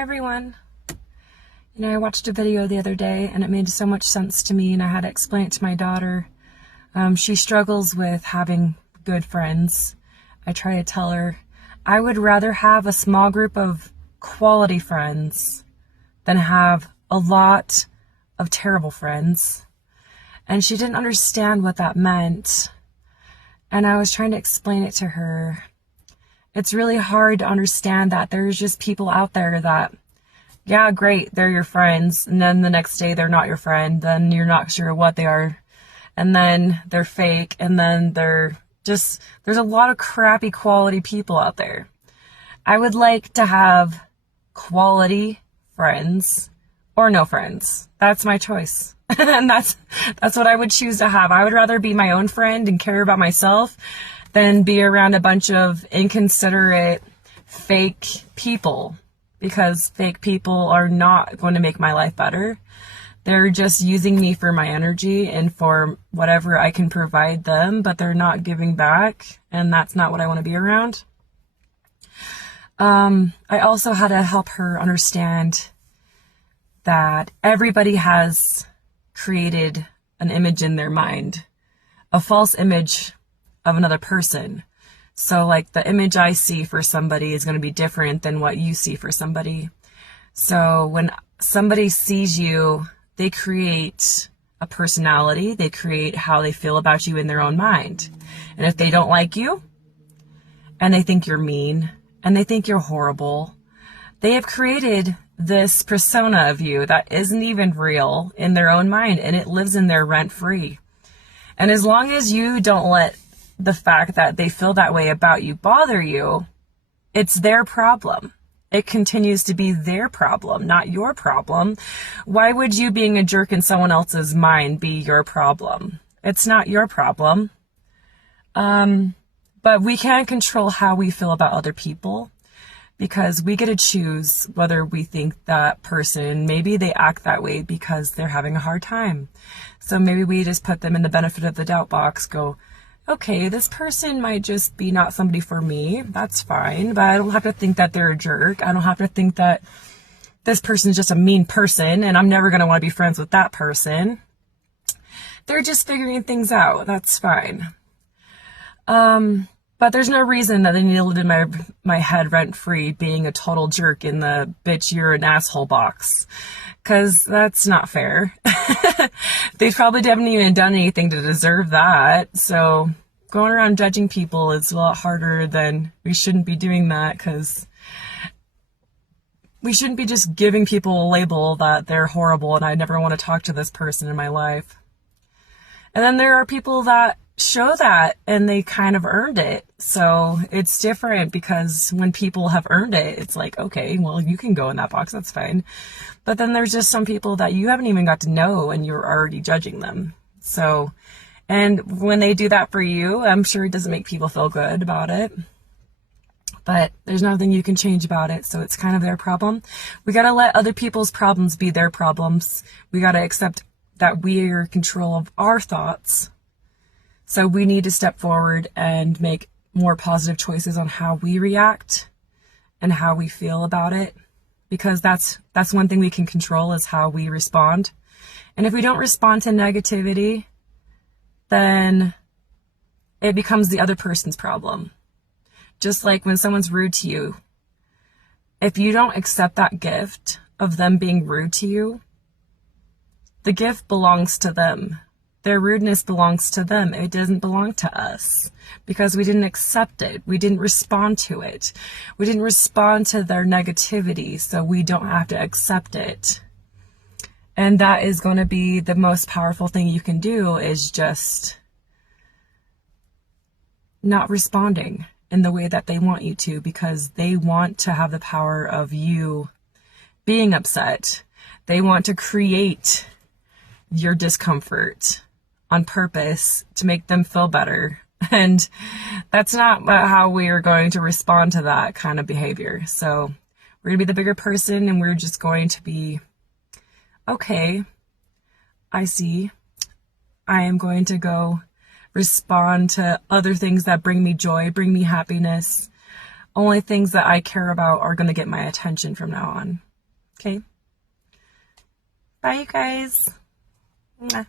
Hi everyone. I watched a video the other day and it made so much sense to me, and I had to explain it to my daughter. She struggles with having good friends. I try to tell her I would rather have a small group of quality friends than have a lot of terrible friends. And she didn't understand what that meant. And I was trying to explain it to her. It's really hard to understand that there's just people out there that, yeah, great, they're your friends, and then the next day they're not your friend, then you're not sure what they are, and then they're fake, and then there's a lot of crappy quality people out there. I would like to have quality friends or no friends. That's my choice. And that's what I would choose to have. I would rather be my own friend and care about myself than be around a bunch of inconsiderate, fake people, because fake people are not going to make my life better. They're just using me for my energy and for whatever I can provide them, but they're not giving back, and that's not what I want to be around. I also had to help her understand that everybody has created an image in their mind, a false image of another person. So like the image I see for somebody is going to be different than what you see for somebody. So when somebody sees you, they create a personality, they create how they feel about you in their own mind. And if they don't like you, and they think you're mean, and they think you're horrible, they have created this persona of you that isn't even real in their own mind, and it lives in there rent free. And as long as you don't let the fact that they feel that way about you bother you, it's their problem. It continues to be their problem, not your problem. Why would you being a jerk in someone else's mind be your problem? It's not your problem. But we can't control how we feel about other people, because we get to choose whether we think that person, maybe they act that way because they're having a hard time. So maybe we just put them in the benefit of the doubt box, go, okay, this person might just be not somebody for me. That's fine, but I don't have to think that they're a jerk. I don't have to think that this person's just a mean person and I'm never going to want to be friends with that person. They're just figuring things out. That's fine. But there's no reason that they need to live in my head rent free being a total jerk in the bitch, you're an asshole box. Cause that's not fair. They probably haven't even done anything to deserve that. So going around judging people is a lot harder than we shouldn't be doing that, because we shouldn't be just giving people a label that they're horrible and I never want to talk to this person in my life. And then there are people that show that and they kind of earned it. So it's different, because when people have earned it, it's like, okay, well, you can go in that box, that's fine. But then there's just some people that you haven't even got to know and you're already judging them. So, and when they do that for you, I'm sure it doesn't make people feel good about it, but there's nothing you can change about it. So it's kind of their problem. We got to let other people's problems be their problems. We got to accept that we're in control of our thoughts. So we need to step forward and make more positive choices on how we react and how we feel about it, because that's one thing we can control, is how we respond. And if we don't respond to negativity, then it becomes the other person's problem. Just like when someone's rude to you, if you don't accept that gift of them being rude to you, the gift belongs to them. Their rudeness belongs to them. It doesn't belong to us, because we didn't accept it. We didn't respond to it. We didn't respond to their negativity, so we don't have to accept it. And that is going to be the most powerful thing you can do, is just not responding in the way that they want you to, because they want to have the power of you being upset. They want to create your discomfort on purpose to make them feel better. And that's not how we are going to respond to that kind of behavior. So we're going to be the bigger person, and we're just going to be, okay, I see. I am going to go respond to other things that bring me joy, bring me happiness. Only things that I care about are going to get my attention from now on. Okay. Bye, you guys. Mwah.